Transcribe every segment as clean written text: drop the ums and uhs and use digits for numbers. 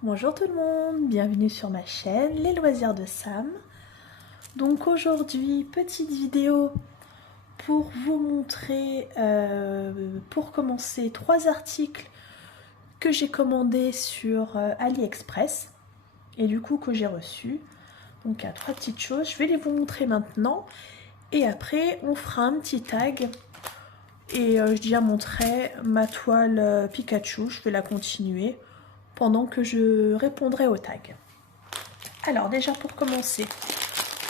Bonjour tout le monde, bienvenue sur ma chaîne Les Loisirs de Sam. Donc aujourd'hui, petite vidéo pour vous montrer, pour commencer, 3 articles que j'ai commandés sur AliExpress et du coup que j'ai reçus. Donc il y a 3 petites choses, je vais les vous montrer maintenant et après on fera un petit tag et je déjà montrerai ma toile Pikachu, je vais la continuer pendant que je répondrai au tag. Alors déjà pour commencer,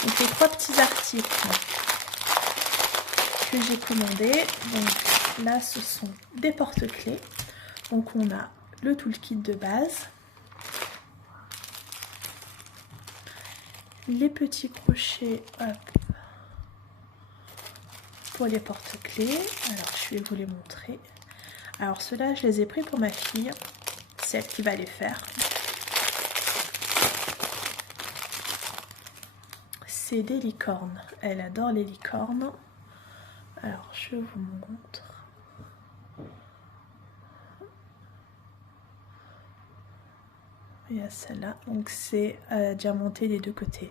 donc les 3 petits articles que j'ai commandés. Donc là ce sont des porte-clés. Donc on a le toolkit de base, les petits crochets pour les porte-clés. Alors je vais vous les montrer. Alors ceux-là je les ai pris pour ma fille, celle qui va les faire. C'est des licornes, elle adore les licornes. Alors je vous montre. Il y a celle-là, donc c'est diamanté des deux côtés.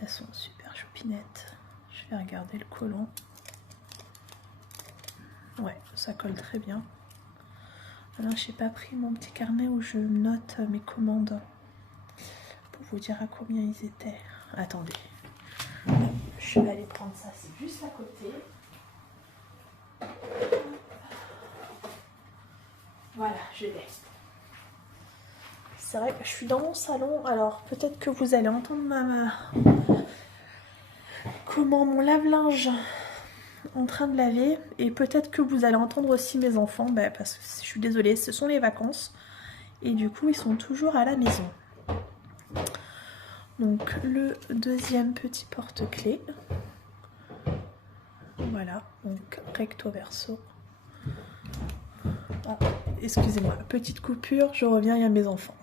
Elles sont super choupinettes. Je vais regarder le collant. Ouais, ça colle très bien. Alors j'ai pas pris mon petit carnet où je note mes commandes pour vous dire à combien ils étaient. Attendez, je vais aller prendre ça, c'est juste à côté. Voilà, je l'ai. C'est vrai que je suis dans mon salon, alors peut-être que vous allez entendre comment mon lave-linge en train de laver, et peut-être que vous allez entendre aussi mes enfants, parce que je suis désolée, ce sont les vacances et du coup ils sont toujours à la maison. Donc le deuxième petit porte-clés, voilà, donc recto verso. Ah, excusez-moi, petite coupure, je reviens, il y a mes enfants.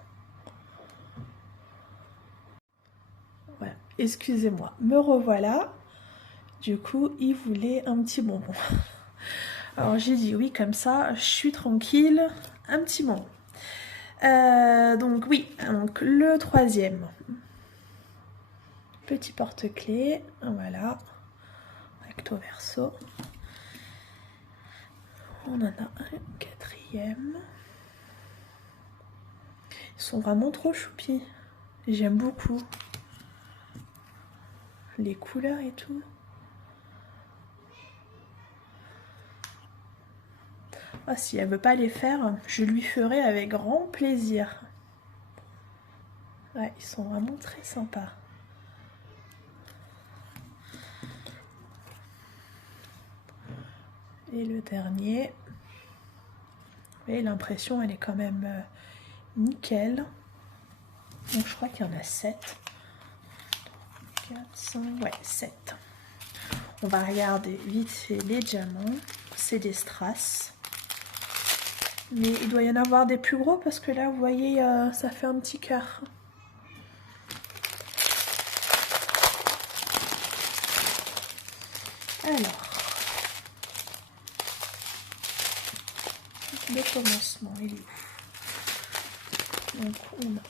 Voilà, excusez-moi, me revoilà. Du coup, ils voulaient un petit bonbon. Alors j'ai dit oui, comme ça, je suis tranquille, un petit bonbon. Donc oui, donc le troisième petit porte-clés, voilà, recto verso. On en a un quatrième. Ils sont vraiment trop choupis. J'aime beaucoup les couleurs et tout. Ah, si elle veut pas les faire, je lui ferai avec grand plaisir. Ouais, ils sont vraiment très sympas. Et le dernier, et l'impression elle est quand même nickel. Donc je crois qu'il y en a 7. 4, 5, ouais, 7. On va regarder vite fait les diamants. C'est des strass. Mais il doit y en avoir des plus gros parce que là, vous voyez, ça fait un petit cœur. Alors, le commencement, il est où? Donc, on a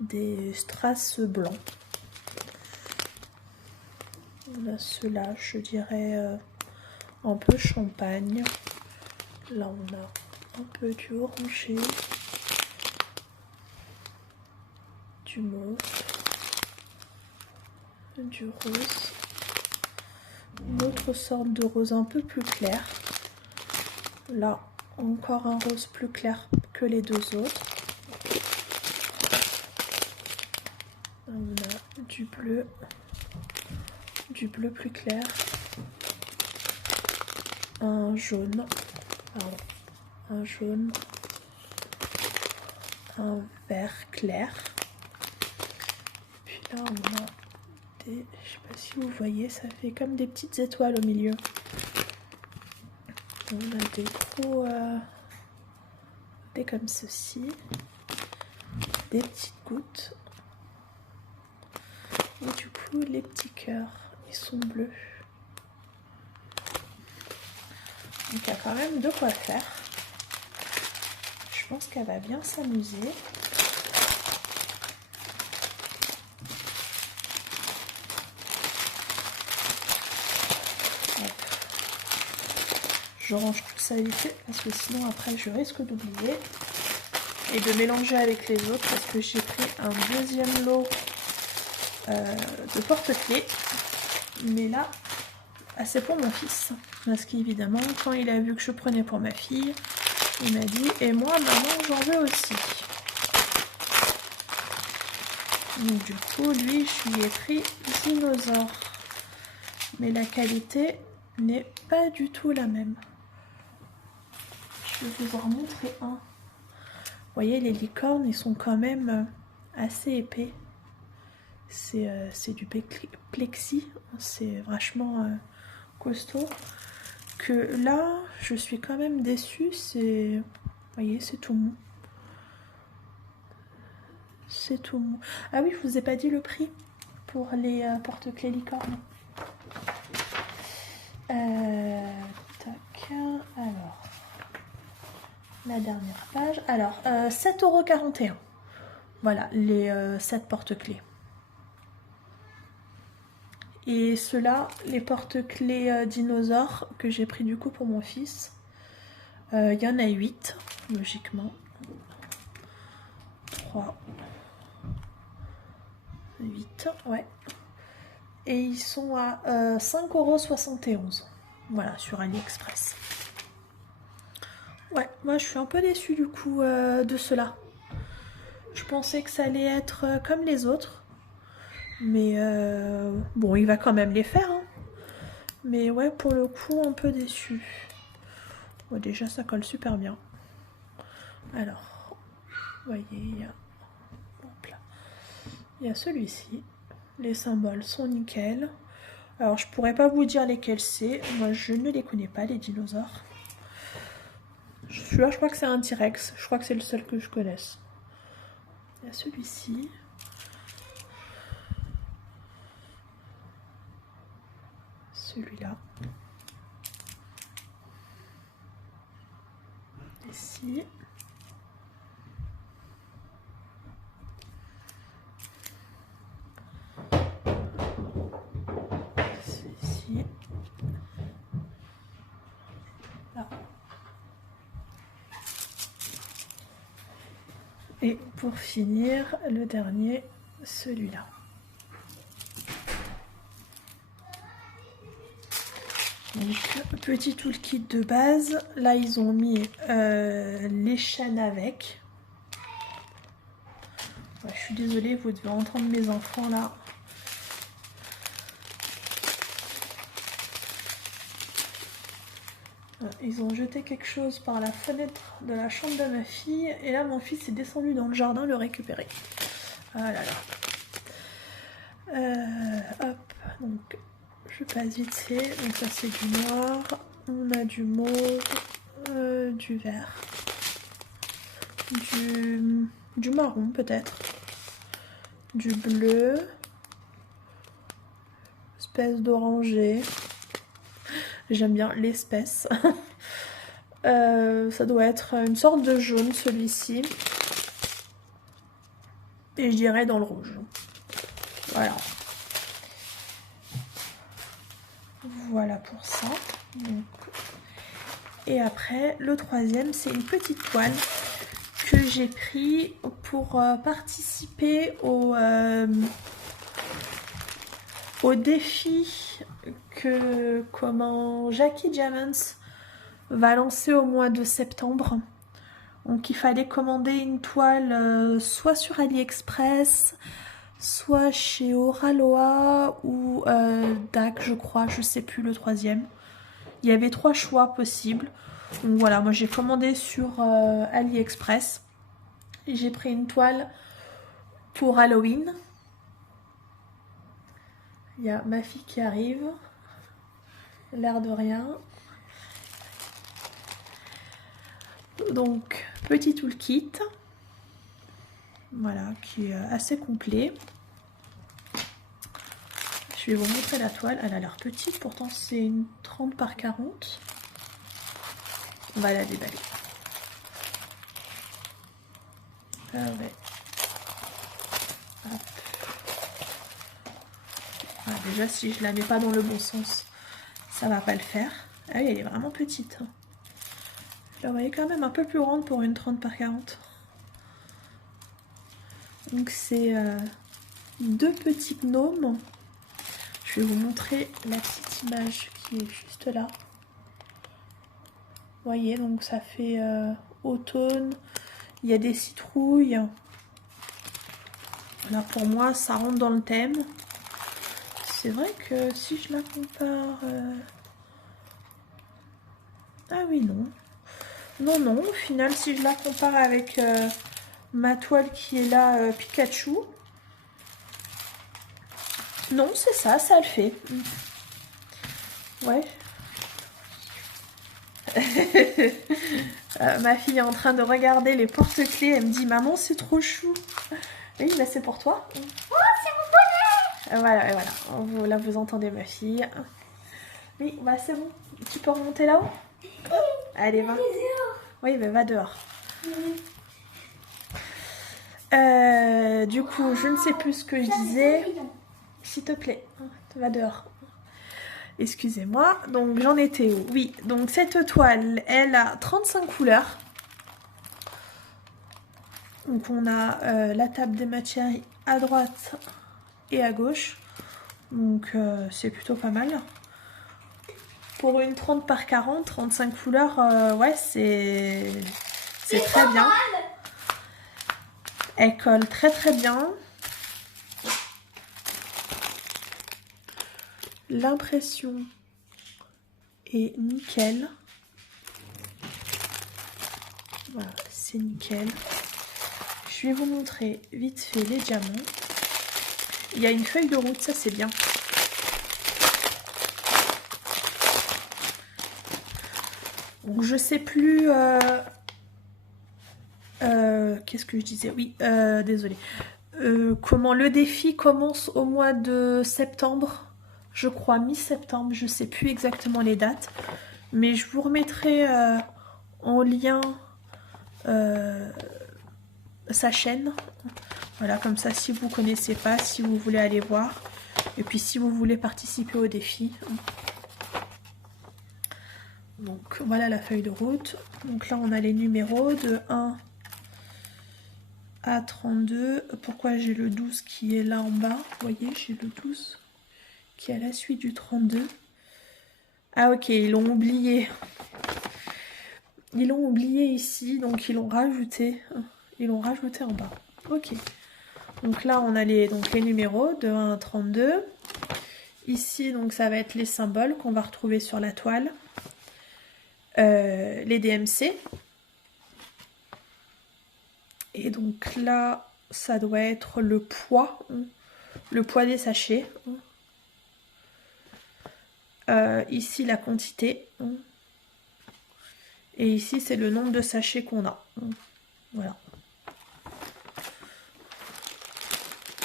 des strass blancs. On a ceux-là, je dirais, un peu champagne. Là, on a un peu du orangé, du mauve, du rose, une autre sorte de rose un peu plus clair. Là, encore un rose plus clair que les deux autres. On a du bleu plus clair, un jaune, pardon, un jaune, un vert clair. Puis là, on a des, je sais pas si vous voyez, ça fait comme des petites étoiles au milieu. On a des gros, des comme ceci, des petites gouttes. Et du coup, les petits cœurs, ils sont bleus. Donc il y a quand même de quoi faire. pense qu'elle va bien s'amuser. Je range tout ça vite fait parce que sinon après je risque d'oublier et de mélanger avec les autres parce que j'ai pris un deuxième lot de porte-clés. Mais là, c'est pour mon fils. Parce qu'évidemment, quand il a vu que je prenais pour ma fille, il m'a dit « Et moi, maman, j'en veux aussi ». Donc du coup, lui, je lui ai pris Dinosaure. Mais la qualité n'est pas du tout la même. Je vais vous en montrer un. Vous voyez, les licornes, ils sont quand même assez épais. C'est du plexi, c'est vachement costaud. Que là, je suis quand même déçue, vous voyez, c'est tout mou. C'est tout mou. Ah oui, je vous ai pas dit le prix pour les porte-clés licornes. Tac, alors, la dernière page. Alors, 7,41 €. Voilà, les 7 porte-clés. Et ceux-là, les porte-clés dinosaures que j'ai pris du coup pour mon fils, il y en a 8, logiquement. 3, 8, ouais. Et ils sont à 5,71 €. Voilà, sur AliExpress. Ouais, moi je suis un peu déçue du coup de ceux-là. Je pensais que ça allait être comme les autres. Mais bon, il va quand même les faire. Hein. Mais ouais, pour le coup, un peu déçu. Ouais, déjà, ça colle super bien. Alors, vous voyez, il y a celui-ci. Les symboles sont nickel. Alors, je pourrais pas vous dire lesquels c'est. Moi, je ne les connais pas, les dinosaures. Celui-là, je crois que c'est un T-Rex. Je crois que c'est le seul que je connaisse. Il y a celui-ci. Celui-là. Ici. Celui-ci. Là. Et pour finir, le dernier, celui-là. Donc, petit toolkit de base. Là, ils ont mis les chaînes avec. Ouais, je suis désolée, vous devez entendre mes enfants là. Ils ont jeté quelque chose par la fenêtre de la chambre de ma fille. Et là, mon fils est descendu dans le jardin le récupérer. Ah là là. Hop, donc je passe vite fait. Donc ça c'est du noir. On a du mauve, du vert, du marron peut-être, du bleu, espèce d'orangé. J'aime bien l'espèce. Ça doit être une sorte de jaune celui-ci. Et je dirais dans le rouge. Voilà. Voilà pour ça. Donc. Et après, le troisième, c'est une petite toile que j'ai pris pour participer au défi que Jackie Diamonds va lancer au mois de septembre. Donc il fallait commander une toile soit sur AliExpress, soit chez Oraloa ou DAC, je crois, je sais plus le troisième. Il y avait 3 choix possibles. Donc voilà, moi j'ai commandé sur AliExpress. J'ai pris une toile pour Halloween. Il y a ma fille qui arrive. L'air de rien. Donc, petit toolkit. Voilà, qui est assez complet. Je vais vous montrer la toile. Elle a l'air petite, pourtant c'est une 30 par 40. On va la déballer. ouais. Ah, déjà, si je la mets pas dans le bon sens, ça va pas le faire. Ah oui, elle est vraiment petite. Je la voyais quand même un peu plus grande pour une 30 par 40. Donc c'est 2 petits gnomes. Je vais vous montrer la petite image qui est juste là. Vous voyez, donc ça fait automne. Il y a des citrouilles. Là, pour moi, ça rentre dans le thème. C'est vrai que si je la compare... Ah oui, non. Non, non, au final, si je la compare avec ma toile qui est là, Pikachu... Non, c'est ça, ça le fait. Ouais. Ma fille est en train de regarder les porte-clés. Elle me dit, maman, c'est trop chou. Oui, bah c'est pour toi. Oh, c'est mon bonheur. Voilà, et voilà. Là, vous entendez ma fille. Oui, bah c'est bon. Tu peux remonter là-haut? Allez, va. Oui, bah va dehors. Du coup, je ne sais plus ce que je disais. S'il te plaît, va dehors. Excusez-moi. Donc, j'en étais où? Oui, donc cette toile, elle a 35 couleurs. Donc, on a la table des matières à droite et à gauche. Donc, c'est plutôt pas mal. Pour une 30 par 40, 35 couleurs, ouais, c'est très bien. Elle colle très très bien. L'impression est nickel. Voilà, c'est nickel. Je vais vous montrer vite fait les diamants. Il y a une feuille de route, ça c'est bien. Donc je sais plus... qu'est-ce que je disais? Oui, désolée. Comment le défi commence au mois de septembre. Je crois mi-septembre, je sais plus exactement les dates. Mais je vous remettrai en lien sa chaîne. Voilà, comme ça, si vous ne connaissez pas, si vous voulez aller voir. Et puis si vous voulez participer au défi. Donc voilà la feuille de route. Donc là, on a les numéros de 1 à 32. Pourquoi j'ai le 12 qui est là en bas? Vous voyez, j'ai le 12 qui est à la suite du 32. Ah ok, ils l'ont oublié. Ils l'ont oublié ici, donc ils l'ont rajouté. Ils l'ont rajouté en bas. Ok. Donc là, on a les numéros de 1 à 32. Ici, donc ça va être les symboles qu'on va retrouver sur la toile. Les DMC. Et donc là, ça doit être le poids des sachets. Ici, la quantité. Et ici, c'est le nombre de sachets qu'on a. Voilà.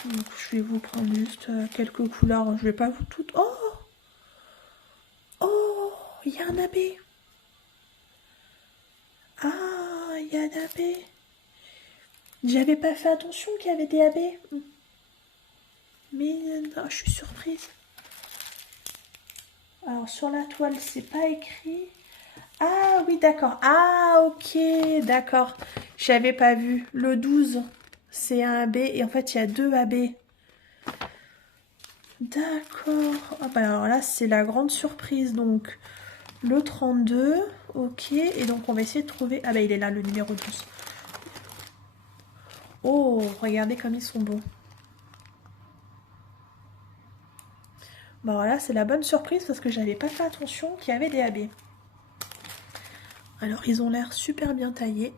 Donc, je vais vous prendre juste quelques couleurs. Je vais pas vous toutes... Oh! Oh! Il y a un abbé. Ah! Il y a un abbé. J'avais pas fait attention qu'il y avait des abbés. Mais non, je suis surprise. Alors, sur la toile, c'est pas écrit... Ah oui, d'accord. Ah, ok, d'accord. J'avais pas vu. Le 12, c'est un AB et en fait, il y a 2 AB. D'accord. Ah bah alors là, c'est la grande surprise. Donc, le 32, ok. Et donc, on va essayer de trouver... Ah bah, il est là, le numéro 12. Oh, regardez comme ils sont beaux. Bah voilà, c'est la bonne surprise parce que j'avais pas fait attention qu'il y avait des AB. Alors, ils ont l'air super bien taillés.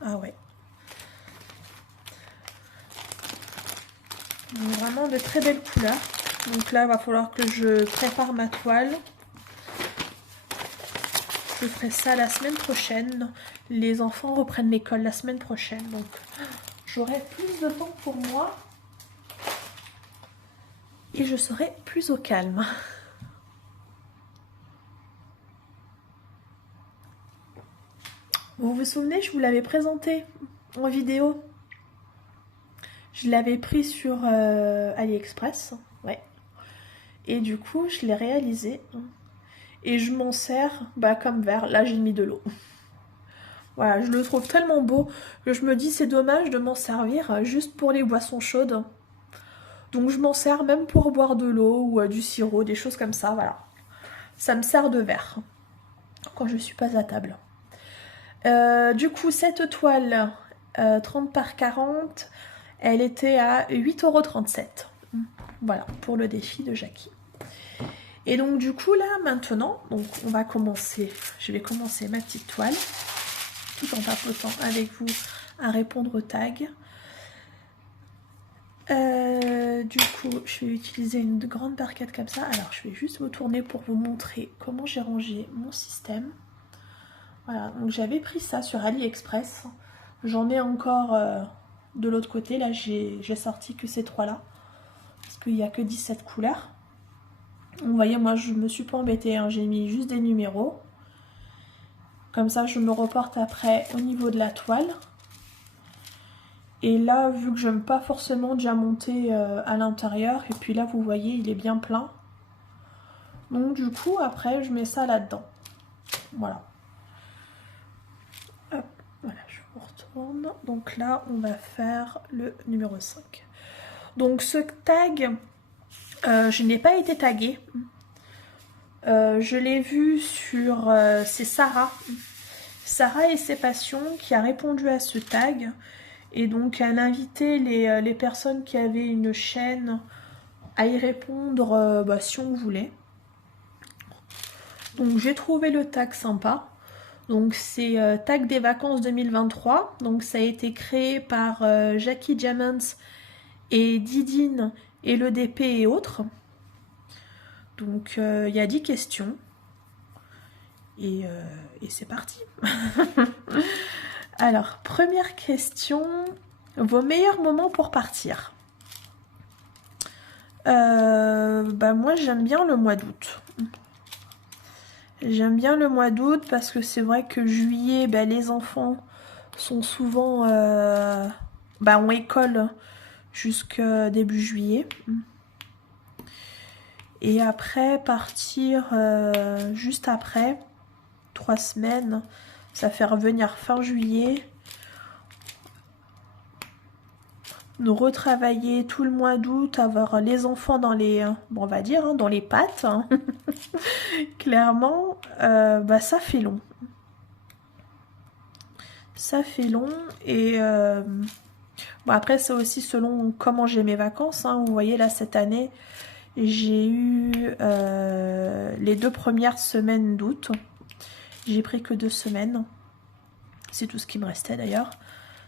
Ah ouais. Donc, vraiment de très belles couleurs. Donc là, il va falloir que je prépare ma toile. Je ferai ça la semaine prochaine. Les enfants reprennent l'école la semaine prochaine. Donc, j'aurai plus de temps pour moi. Et je serai plus au calme. Vous vous souvenez, je vous l'avais présenté en vidéo. Je l'avais pris sur AliExpress, ouais. Et du coup, je l'ai réalisé. Et je m'en sers comme verre. Là, j'ai mis de l'eau. Voilà, je le trouve tellement beau que je me dis c'est dommage de m'en servir juste pour les boissons chaudes. Donc je m'en sers même pour boire de l'eau ou du sirop, des choses comme ça, voilà. Ça me sert de verre quand je suis pas à table. Du coup, cette toile 30 par 40, elle était à 8,37 €. Voilà, pour le défi de Jackie. Et donc du coup là maintenant, donc on va commencer, je vais commencer ma petite toile, tout en papotant avec vous à répondre aux tags. Du coup, je vais utiliser une grande barquette comme ça. Alors, je vais juste vous tourner pour vous montrer comment j'ai rangé mon système. Voilà, donc j'avais pris ça sur AliExpress. J'en ai encore de l'autre côté. Là, j'ai sorti que ces trois-là. Parce qu'il n'y a que 17 couleurs. Vous voyez, moi, je me suis pas embêtée. Hein. J'ai mis juste des numéros. Comme ça, je me reporte après au niveau de la toile. Et là, vu que j'aime pas forcément diamanter à l'intérieur, et puis là, vous voyez, il est bien plein. Donc du coup, après, je mets ça là-dedans. Voilà. Hop, voilà, je vous retourne. Donc là, on va faire le numéro 5. Donc ce tag, je n'ai pas été taguée. Je l'ai vu sur... c'est Sarah. Sarah et ses passions qui a répondu à ce tag. Et donc elle invitait les personnes qui avaient une chaîne à y répondre si on voulait. Donc j'ai trouvé le tag sympa. Donc c'est tag des vacances 2023. Donc ça a été créé par Jackie Diamonds et Didine et l'EDP et autres. Donc il y a 10 questions. Et c'est parti. Alors, première question, vos meilleurs moments pour partir. Moi j'aime bien le mois d'août. J'aime bien le mois d'août parce que c'est vrai que juillet, les enfants sont souvent en école jusqu'à début juillet. Et après, partir juste après, 3 semaines, ça fait revenir fin juillet. Nous retravailler tout le mois d'août, avoir les enfants dans les, on va dire, dans les pattes. Hein. Clairement, ça fait long. Ça fait long et après c'est aussi selon comment j'ai mes vacances. Hein. Vous voyez là cette année, j'ai eu les 2 premières semaines d'août. J'ai pris que 2 semaines. C'est tout ce qui me restait d'ailleurs.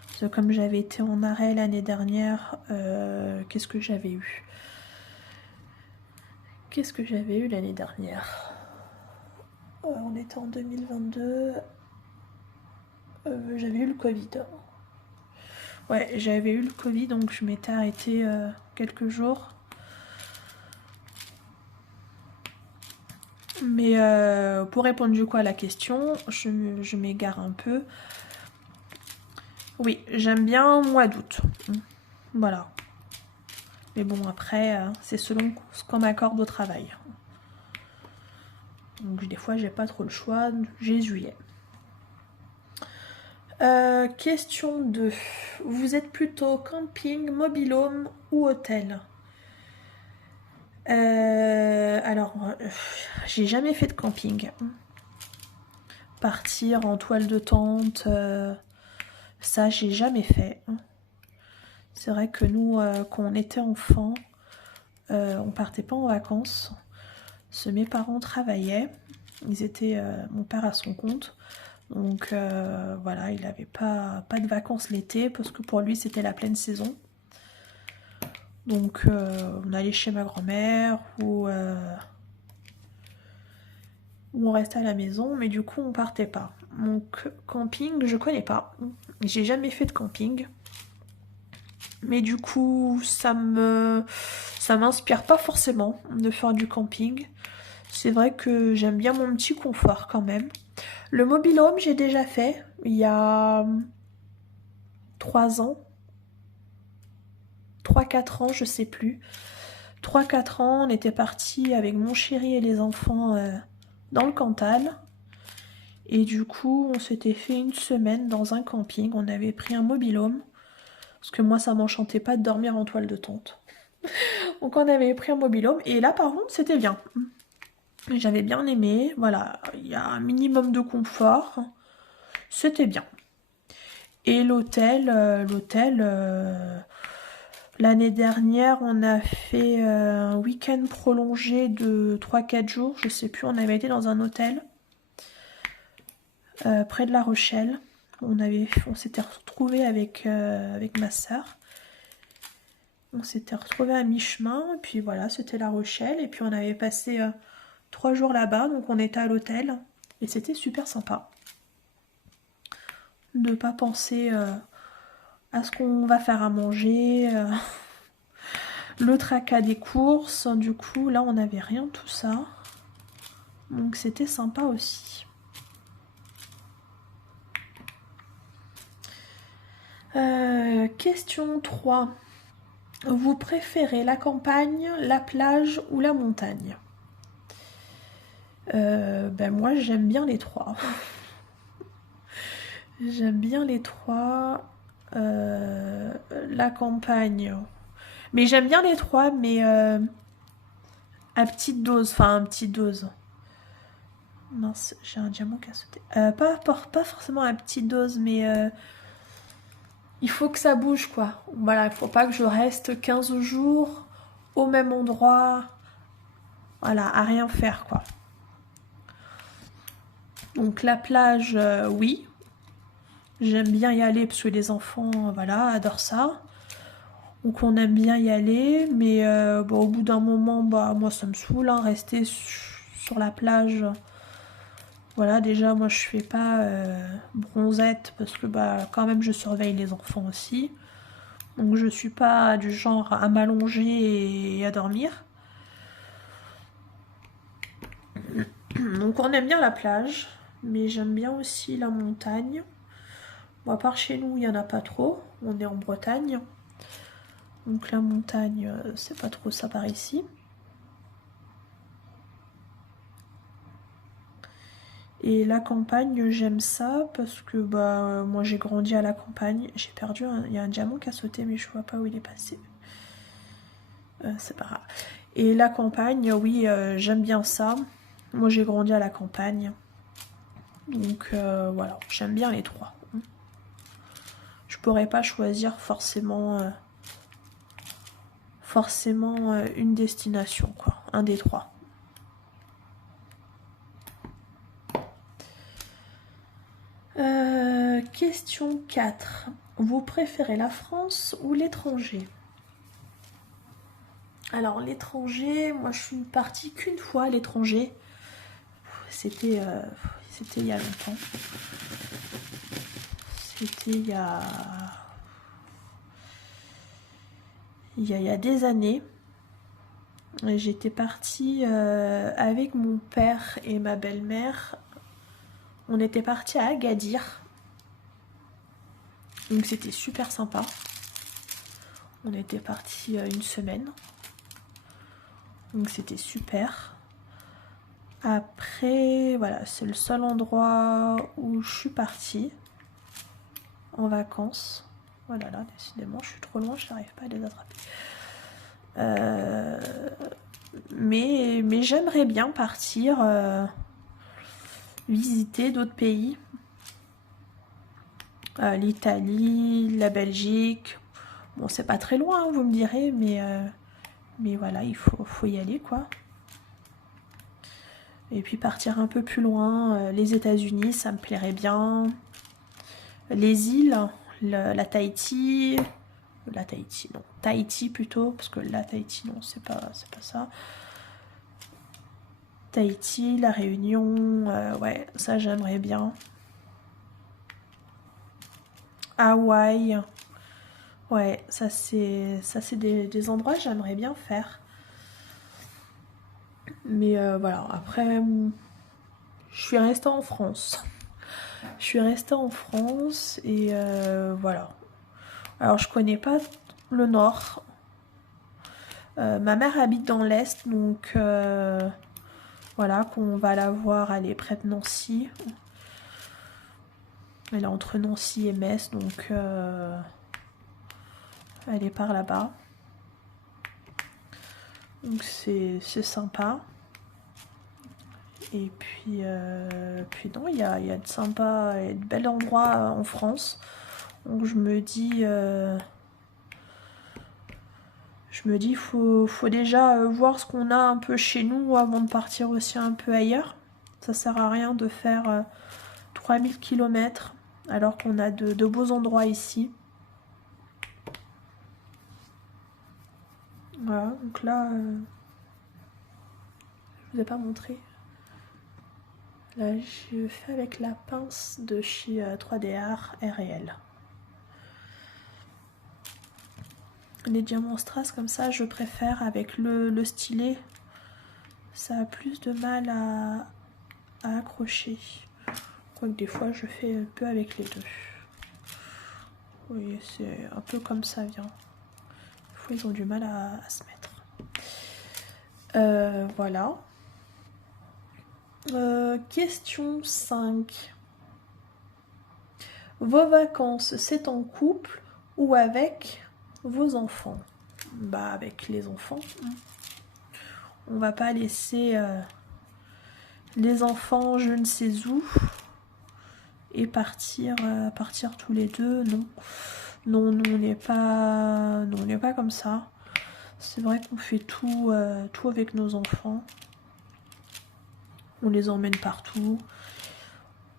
Parce que comme j'avais été en arrêt l'année dernière, qu'est-ce que j'avais eu? Qu'est-ce que j'avais eu l'année dernière? On était en 2022. J'avais eu le Covid. Ouais, j'avais eu le Covid, donc je m'étais arrêtée quelques jours. Mais pour répondre du coup à la question, je m'égare un peu. Oui, j'aime bien le mois d'août. Voilà. Mais bon, après, c'est selon ce qu'on m'accorde au travail. Donc des fois, j'ai pas trop le choix. J'ai juillet. Question 2. Vous êtes plutôt camping, mobil-home ou hôtel? Alors, j'ai jamais fait de camping. Partir en toile de tente, ça j'ai jamais fait. C'est vrai que nous, quand on était enfants, on partait pas en vacances. Mes parents travaillaient. Ils étaient, mon père à son compte. Donc voilà, il n'avait pas de vacances l'été parce que pour lui c'était la pleine saison. Donc on allait chez ma grand-mère ou on restait à la maison, mais du coup on partait pas. Donc camping, je connais pas. J'ai jamais fait de camping. Mais du coup ça m'inspire pas forcément de faire du camping. C'est vrai que j'aime bien mon petit confort quand même. Le mobil-home, j'ai déjà fait il y a 3 ans. 3-4 ans, je sais plus. 3-4 ans, on était partis avec mon chéri et les enfants dans le Cantal. Et du coup, on s'était fait une semaine dans un camping. On avait pris un mobil-home. Parce que moi, ça m'enchantait pas de dormir en toile de tente. Donc on avait pris un mobil-home. Et là, par contre, c'était bien. J'avais bien aimé. Voilà, il y a un minimum de confort. C'était bien. Et l'hôtel, l'année dernière, on a fait un week-end prolongé de 3-4 jours. Je sais plus, on avait été dans un hôtel près de La Rochelle. On s'était retrouvés avec ma soeur. On s'était retrouvés à mi-chemin. Et puis voilà, c'était La Rochelle. Et puis on avait passé 3 jours là-bas. Donc on était à l'hôtel. Et c'était super sympa. De ne pas penser à ce qu'on va faire à manger. Le tracas des courses. Du coup, là, on n'avait rien de tout ça. Donc c'était sympa aussi. Question 3. Vous préférez la campagne, la plage ou la montagne? Ben moi j'aime bien les trois. J'aime bien les trois. La campagne. Mais j'aime bien les trois, mais à petite dose. Enfin, à petite dose. Mince, j'ai un diamant qui a sauté. Pas forcément à petite dose, mais il faut que ça bouge, quoi. Voilà, il faut pas que je reste 15 jours au même endroit. Voilà, à rien faire, quoi. Donc la plage, oui. J'aime bien y aller parce que les enfants, voilà, adorent ça. Donc on aime bien y aller, mais bon, au bout d'un moment, bah moi ça me saoule, hein, rester sur la plage. Voilà, déjà moi je fais pas bronzette parce que bah quand même je surveille les enfants aussi. Donc je suis pas du genre à m'allonger et à dormir. Donc on aime bien la plage, mais j'aime bien aussi la montagne. Bon, à part chez nous, il n'y en a pas trop. On est en Bretagne. Donc la montagne, c'est pas trop ça par ici. Et la campagne, j'aime ça parce que bah moi j'ai grandi à la campagne. J'ai perdu il y a un diamant qui a sauté, mais je vois pas où il est passé. C'est pas grave. Et la campagne, oui, j'aime bien ça. Moi j'ai grandi à la campagne. Donc voilà, j'aime bien les trois. Je pourrais pas choisir forcément une destination, quoi. Un des trois. Question 4. Vous préférez la France ou l'étranger? Alors l'étranger, moi je suis partie qu'une fois à l'étranger. C'était il y a longtemps. C'était il y a des années. J'étais partie avec mon père et ma belle-mère. On était partis à Agadir. Donc c'était super sympa. On était partis une semaine. Donc c'était super. Après, voilà, c'est le seul endroit où je suis partie en vacances. Voilà, là, décidément, je suis trop loin, je n'arrive pas à les attraper. Mais j'aimerais bien partir visiter d'autres pays. L'Italie, la Belgique. Bon, c'est pas très loin, hein, vous me direz, mais voilà, il faut y aller, quoi. Et puis partir un peu plus loin, les États-Unis, ça me plairait bien. Les îles, la Tahiti. La Tahiti, non. Tahiti plutôt, parce que la Tahiti, non, c'est pas ça. Tahiti, la Réunion, ouais, ça j'aimerais bien. Hawaï, ouais, ça c'est des endroits que j'aimerais bien faire. Mais voilà, après, je suis restée en France. Je suis restée en France et voilà. Alors je connais pas le nord. Ma mère habite dans l'est, donc voilà, qu'on va la voir, elle est près de Nancy. Elle est entre Nancy et Metz, donc elle est par là-bas. Donc c'est sympa. Et puis non, il y a de sympas et de bels endroits en France. Donc je me dis, faut déjà voir ce qu'on a un peu chez nous avant de partir aussi un peu ailleurs. Ça sert à rien de faire 3000 km alors qu'on a de beaux endroits ici. Voilà, donc là, je vous ai pas montré. Là, je fais avec la pince de chez 3D Art RL. Les diamants strass comme ça, je préfère avec le stylet. Ça a plus de mal à accrocher. Quoique des fois, je fais un peu avec les deux. Oui, c'est un peu comme ça vient. Des fois, ils ont du mal à se mettre. Voilà. Question 5. Vos vacances, c'est en couple ou avec vos enfants? Bah avec les enfants. On va pas laisser les enfants je ne sais où et partir tous les deux. Non. Non, on n'est pas comme ça. C'est vrai qu'on fait tout avec nos enfants. On les emmène partout.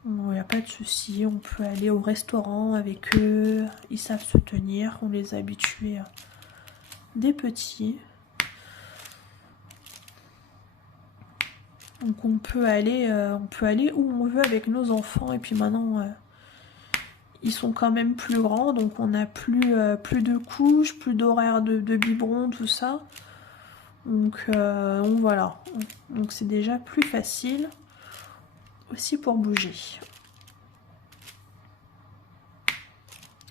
Il n'y a pas de souci. On peut aller au restaurant avec eux. Ils savent se tenir. On les a habitués des petits. Donc on peut aller où on veut avec nos enfants. Et puis maintenant, ils sont quand même plus grands. Donc on n'a plus de couches, plus d'horaires de biberon, tout ça. Donc voilà. Donc c'est déjà plus facile aussi pour bouger.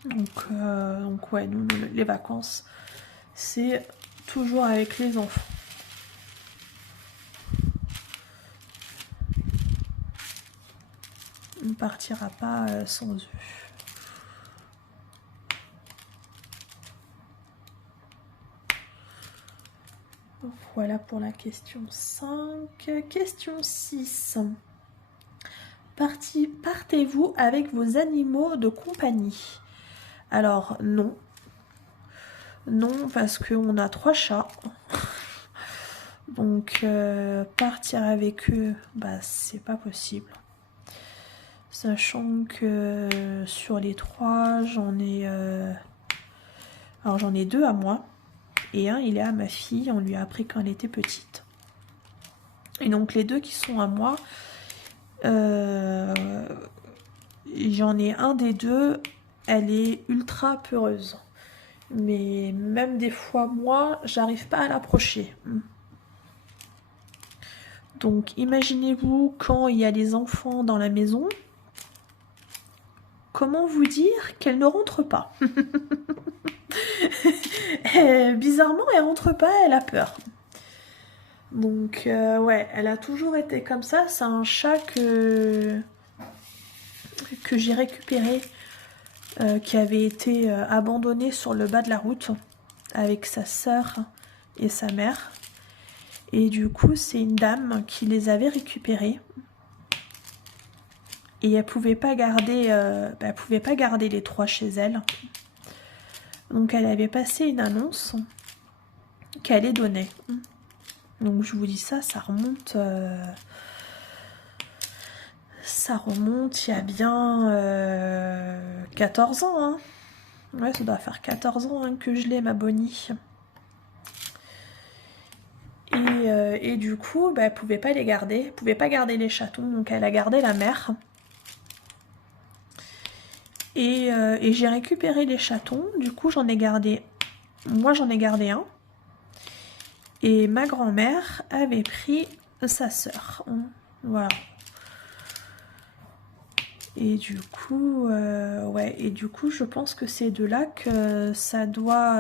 Donc ouais, nous, les vacances, c'est toujours avec les enfants. On ne partira pas sans eux. Donc voilà pour la question 5. Question 6. Partez-vous avec vos animaux de compagnie? Alors non. Non, parce qu'on a 3 chats. Donc partir avec eux, bah c'est pas possible. Sachant que sur les 3, j'en ai 2 à moi. Et un, il est à ma fille, on lui a appris quand elle était petite. Et donc les 2 qui sont à moi, j'en ai un des 2, elle est ultra peureuse. Mais même des fois, moi, j'arrive pas à l'approcher. Donc imaginez-vous quand il y a des enfants dans la maison, comment vous dire qu'elle ne rentre pas? Bizarrement, elle rentre pas, elle a peur. Donc ouais, elle a toujours été comme ça. C'est un chat que j'ai récupéré, qui avait été abandonné sur le bas de la route avec sa sœur et sa mère. Et du coup, c'est une dame qui les avait récupérés. Et elle pouvait pas garder les 3 chez elle. Donc elle avait passé une annonce qu'elle les donnait. Donc je vous dis ça remonte il y a bien 14 ans. Hein. Ouais, ça doit faire 14 ans que je l'ai, ma Bonnie. Et du coup, elle pouvait pas les garder. Elle pouvait pas garder les chatons, donc elle a gardé la mère. Et j'ai récupéré les chatons. Du coup, j'en ai gardé un. Et ma grand-mère avait pris sa sœur. Voilà. Et du coup, ouais, et du coup, je pense que c'est de là que ça doit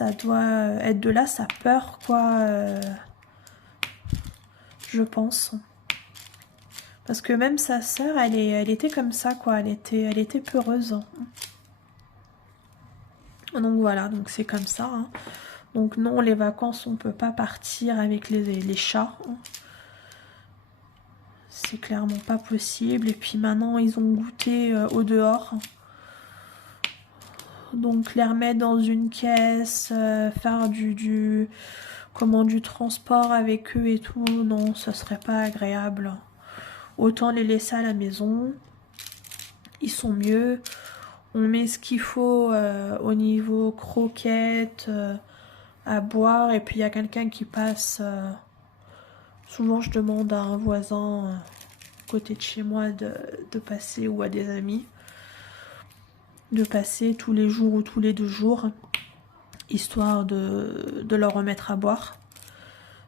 être de là sa peur, quoi, je pense. Parce que même sa sœur, elle était comme ça, quoi, elle était peureuse. Donc voilà, donc c'est comme ça. Hein. Donc non, les vacances, on peut pas partir avec les chats. C'est clairement pas possible. Et puis maintenant, ils ont goûté au dehors. Donc les remettre dans une caisse, faire du transport avec eux et tout, non, ça serait pas agréable. Autant les laisser à la maison, ils sont mieux. On met ce qu'il faut au niveau croquettes, à boire, et puis il y a quelqu'un qui passe. Souvent je demande à un voisin côté de chez moi de passer, ou à des amis, de passer tous les jours ou tous les 2 jours, histoire de leur remettre à boire.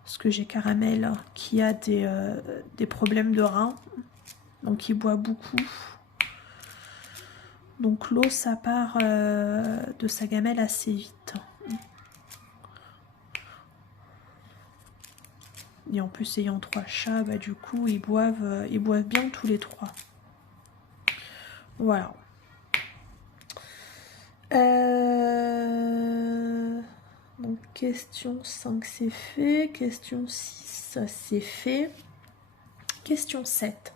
Parce que j'ai Caramel qui a des problèmes de reins, donc il boit beaucoup. Donc l'eau, ça part de sa gamelle assez vite. Et en plus, ayant 3 chats, bah, du coup, ils boivent bien tous les 3. Voilà. Donc question 5 c'est fait, question 6 c'est fait, question 7.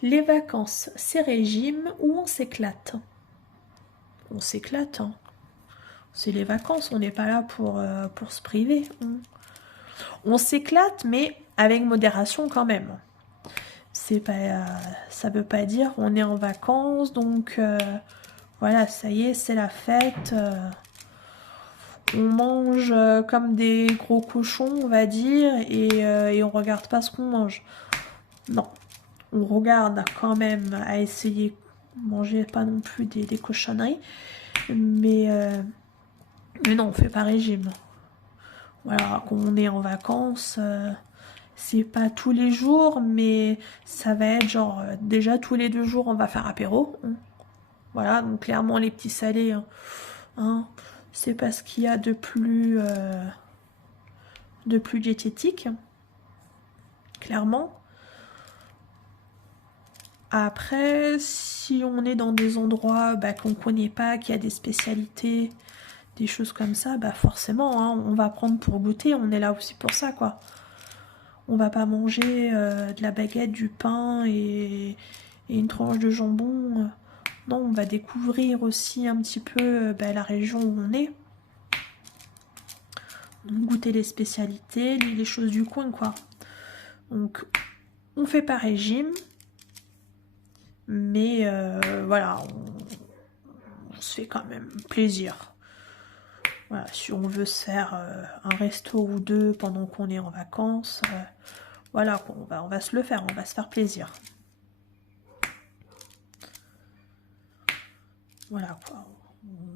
Les vacances, c'est régime ou on s'éclate? On s'éclate, hein. C'est les vacances, on n'est pas là pour se priver. On s'éclate, mais avec modération quand même. C'est pas, ça veut pas dire on est en vacances, donc voilà, ça y est, c'est la fête. On mange comme des gros cochons, on va dire, et on regarde pas ce qu'on mange. Non, on regarde quand même à essayer de manger pas non plus des cochonneries, mais non, on fait pas régime. Voilà, quand on est en vacances, c'est pas tous les jours, mais ça va être genre déjà tous les 2 jours on va faire apéro. Voilà, donc clairement les petits salés, hein, c'est pas ce qu'il y a de plus diététique, clairement. Après, si on est dans des endroits qu'on connaît pas, qu'il y a des spécialités, des choses comme ça, forcément, hein, on va prendre pour goûter, on est là aussi pour ça, quoi. On va pas manger de la baguette, du pain et une tranche de jambon. Non, on va découvrir aussi un petit peu la région où on est. Donc, goûter les spécialités, les choses du coin, quoi. Donc, on fait pas régime. Mais voilà, on se fait quand même plaisir. Voilà, si on veut se faire un resto ou 2 pendant qu'on est en vacances, voilà, on va se le faire, on va se faire plaisir. Voilà quoi,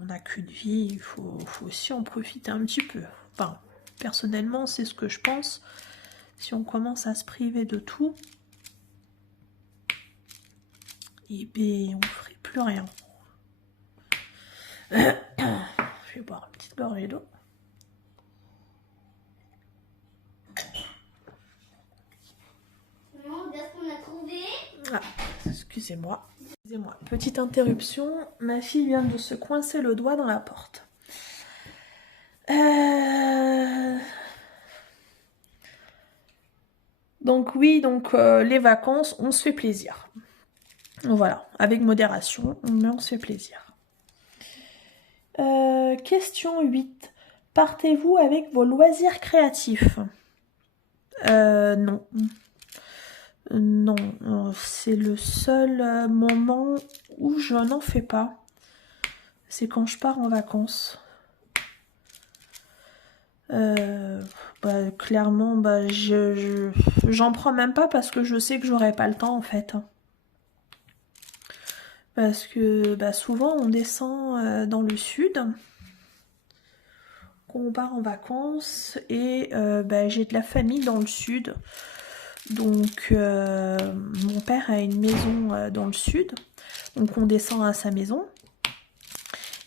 on n'a qu'une vie, il faut aussi en profiter un petit peu. Enfin, personnellement, c'est ce que je pense. Si on commence à se priver de tout, et bien on ferait plus rien. Je vais boire une petite gorgée d'eau. Ah, excusez-moi. Petite interruption, ma fille vient de se coincer le doigt dans la porte. Donc oui, les vacances, on se fait plaisir. Voilà, avec modération, mais on se fait plaisir. Question 8. Partez-vous avec vos loisirs créatifs? Non. Non, c'est le seul moment où je n'en fais pas. C'est quand je pars en vacances. Clairement, j'en prends même pas parce que je sais que j'aurai pas le temps en fait. Parce que souvent on descend dans le sud quand on part en vacances et j'ai de la famille dans le sud. Donc mon père a une maison dans le sud, donc on descend à sa maison.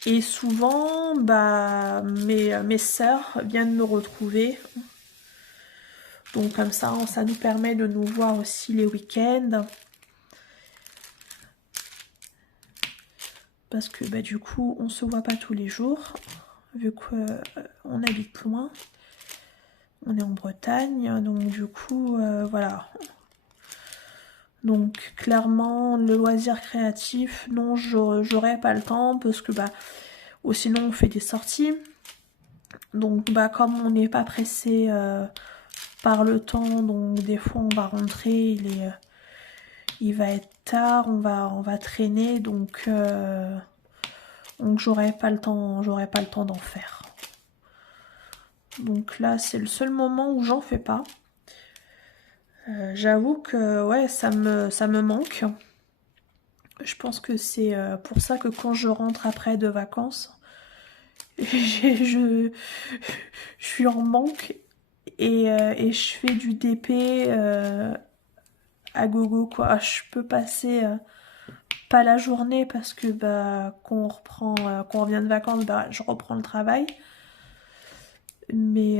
Et souvent, bah, mes sœurs viennent me retrouver. Donc comme ça nous permet de nous voir aussi les week-ends. Parce que bah, du coup, on se voit pas tous les jours, vu qu'on habite loin. On est en Bretagne, donc du coup, voilà. Donc clairement, le loisir créatif, non, j'aurais pas le temps, parce que bah, ou sinon on fait des sorties. Donc bah, comme on n'est pas pressé par le temps, donc des fois on va rentrer, il va être tard, on va traîner, donc j'aurai pas le temps d'en faire. Donc là c'est le seul moment où j'en fais pas. J'avoue que ouais, ça me manque. Je pense que c'est pour ça que quand je rentre après de vacances, je suis en manque et je fais du DP à gogo quoi. Je peux passer pas la journée parce que bah quand on revient de vacances, bah je reprends le travail. Mais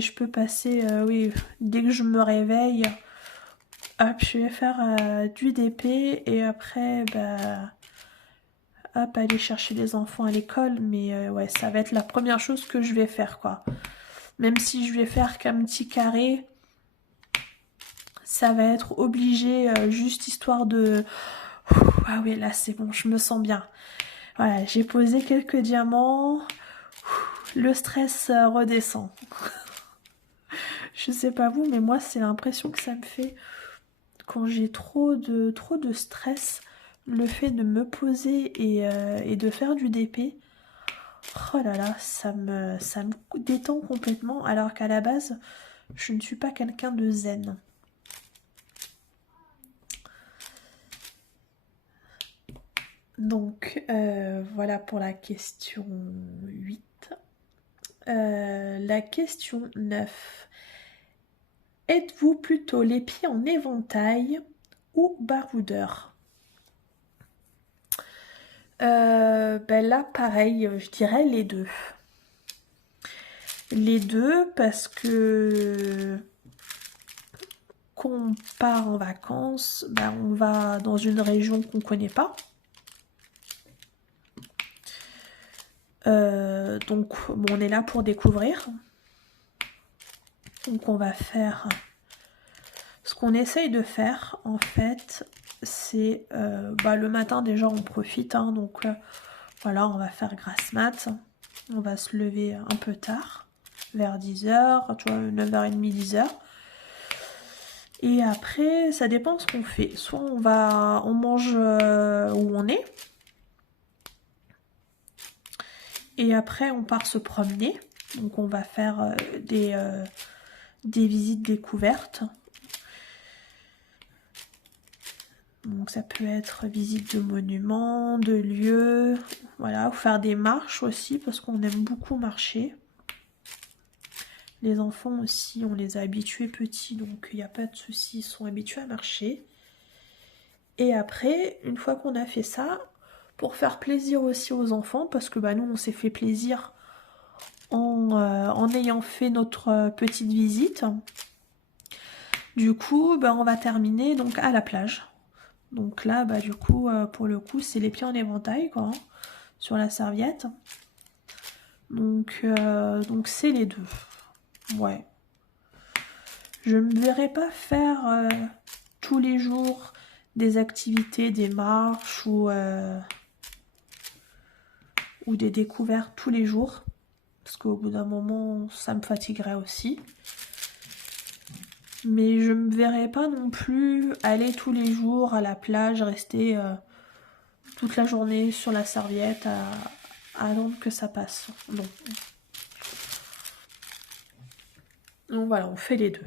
je peux passer, oui, dès que je me réveille, hop, je vais faire du DP et après, bah, hop, aller chercher les enfants à l'école. Mais ouais, ça va être la première chose que je vais faire, quoi. Même si je vais faire qu'un petit carré, ça va être obligé, juste histoire de... Ah oui, là c'est bon, je me sens bien. Voilà, j'ai posé quelques diamants, le stress redescend. Je sais pas vous, mais moi c'est l'impression que ça me fait quand j'ai trop de stress, le fait de me poser et de faire du DP. Oh là là, ça me détend complètement, alors qu'à la base, je ne suis pas quelqu'un de zen. Donc voilà pour la question 8. La question 9. Êtes-vous plutôt les pieds en éventail ou baroudeur? Ben là, pareil, je dirais les deux. Les deux parce que quand on part en vacances, ben on va dans une région qu'on ne connaît pas. Donc bon, on est là pour découvrir. Donc on va faire... Ce qu'on essaye de faire en fait, c'est le matin déjà on profite. Hein, donc voilà, on va faire grasse mat. On va se lever un peu tard, vers 10h, tu vois, 9h30, 10h. Et après, ça dépend ce qu'on fait. Soit on mange où on est. Et après, on part se promener. Donc, on va faire des visites découvertes. Donc, ça peut être visite de monuments, de lieux. Voilà, ou faire des marches aussi, parce qu'on aime beaucoup marcher. Les enfants aussi, on les a habitués petits, donc il n'y a pas de souci, ils sont habitués à marcher. Et après, une fois qu'on a fait ça, pour faire plaisir aussi aux enfants, parce que bah, nous on s'est fait plaisir en ayant fait notre petite visite. Du coup, bah, on va terminer donc à la plage. Donc là, bah, du coup, pour le coup, c'est les pieds en éventail, quoi, hein, sur la serviette. Donc c'est les deux. Ouais. Je ne me verrai pas faire tous les jours des activités, des marches ou des découvertes tous les jours. Parce qu'au bout d'un moment, ça me fatiguerait aussi. Mais je ne me verrai pas non plus aller tous les jours à la plage, rester toute la journée sur la serviette à attendre que ça passe. Non. Donc voilà, on fait les deux.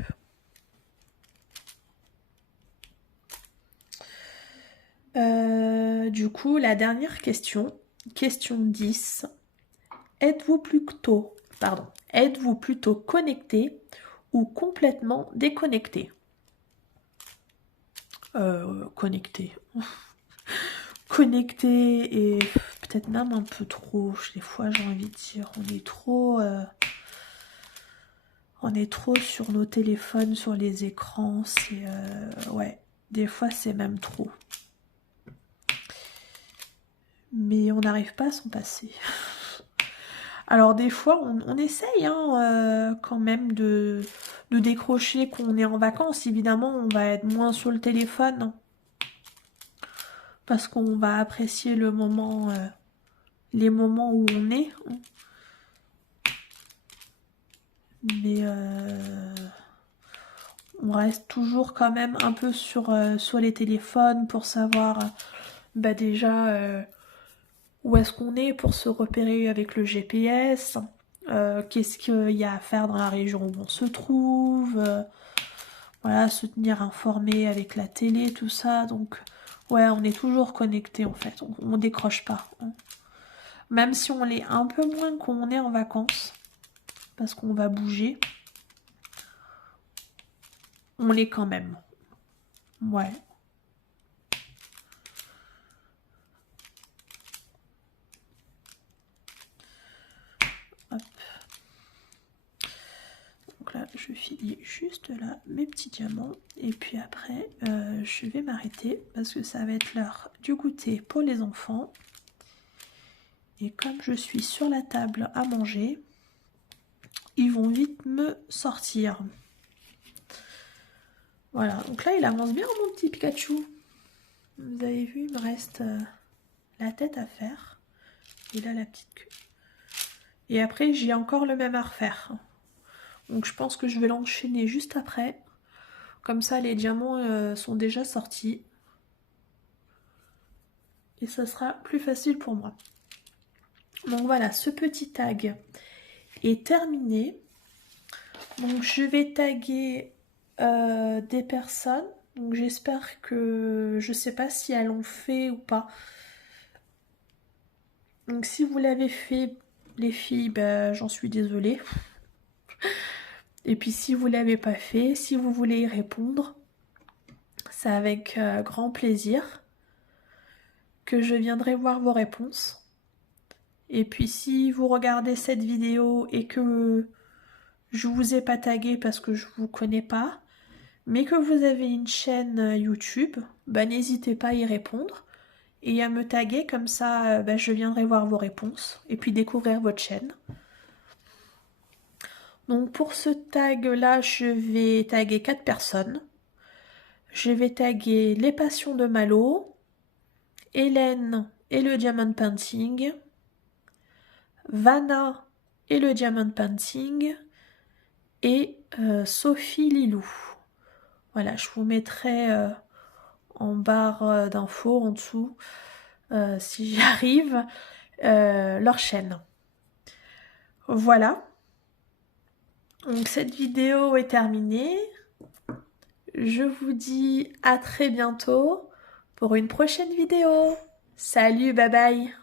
Du coup, la dernière question, question 10. Êtes-vous plutôt connecté ou complètement déconnecté? connecté. Connecté et peut-être même un peu trop. Des fois, j'ai envie de dire, on est trop sur nos téléphones, sur les écrans. C'est ouais, des fois, c'est même trop. Mais on n'arrive pas à s'en passer. Alors des fois, on essaye hein, quand même de décrocher qu'on est en vacances. Évidemment, on va être moins sur le téléphone parce qu'on va apprécier le moment, les moments où on est. Mais on reste toujours quand même un peu sur les téléphones pour savoir bah déjà où est-ce qu'on est pour se repérer avec le GPS. Qu'est-ce qu'il y a à faire dans la région où on se trouve, voilà, se tenir informé avec la télé, tout ça. Donc, ouais, on est toujours connecté en fait, on décroche pas. Hein. Même si on l'est un peu moins qu'on est en vacances, parce qu'on va bouger, on l'est quand même. Ouais. Hop. Donc là, je finis juste là mes petits diamants. Et puis après, je vais m'arrêter parce que ça va être l'heure du goûter pour les enfants. Et comme je suis sur la table à manger, ils vont vite me sortir. Voilà, donc là, il avance bien mon petit Pikachu. Vous avez vu, il me reste la tête à faire. Et là, la petite queue. Et après, j'ai encore le même à refaire. Donc je pense que je vais l'enchaîner juste après. Comme ça, les diamants sont déjà sortis. Et ça sera plus facile pour moi. Donc voilà, ce petit tag est terminé. Donc je vais taguer des personnes. Donc j'espère que... Je sais pas si elles l'ont fait ou pas. Donc si vous l'avez fait, les filles, ben, j'en suis désolée. Et puis si vous l'avez pas fait, si vous voulez y répondre, c'est avec grand plaisir que je viendrai voir vos réponses. Et puis si vous regardez cette vidéo et que je vous ai pas tagué parce que je vous connais pas, mais que vous avez une chaîne YouTube, bah n'hésitez pas à y répondre et à me taguer, comme ça bah, je viendrai voir vos réponses et puis découvrir votre chaîne. Donc pour ce tag là, je vais taguer 4 personnes. Je vais taguer les passions de Malo, Hélène et le diamond painting, Vanna et le diamond painting et Sophie Lilou. Voilà, je vous mettrai en barre d'infos en dessous, si j'y arrive, leur chaîne. Voilà. Donc cette vidéo est terminée. Je vous dis à très bientôt pour une prochaine vidéo. Salut, bye bye.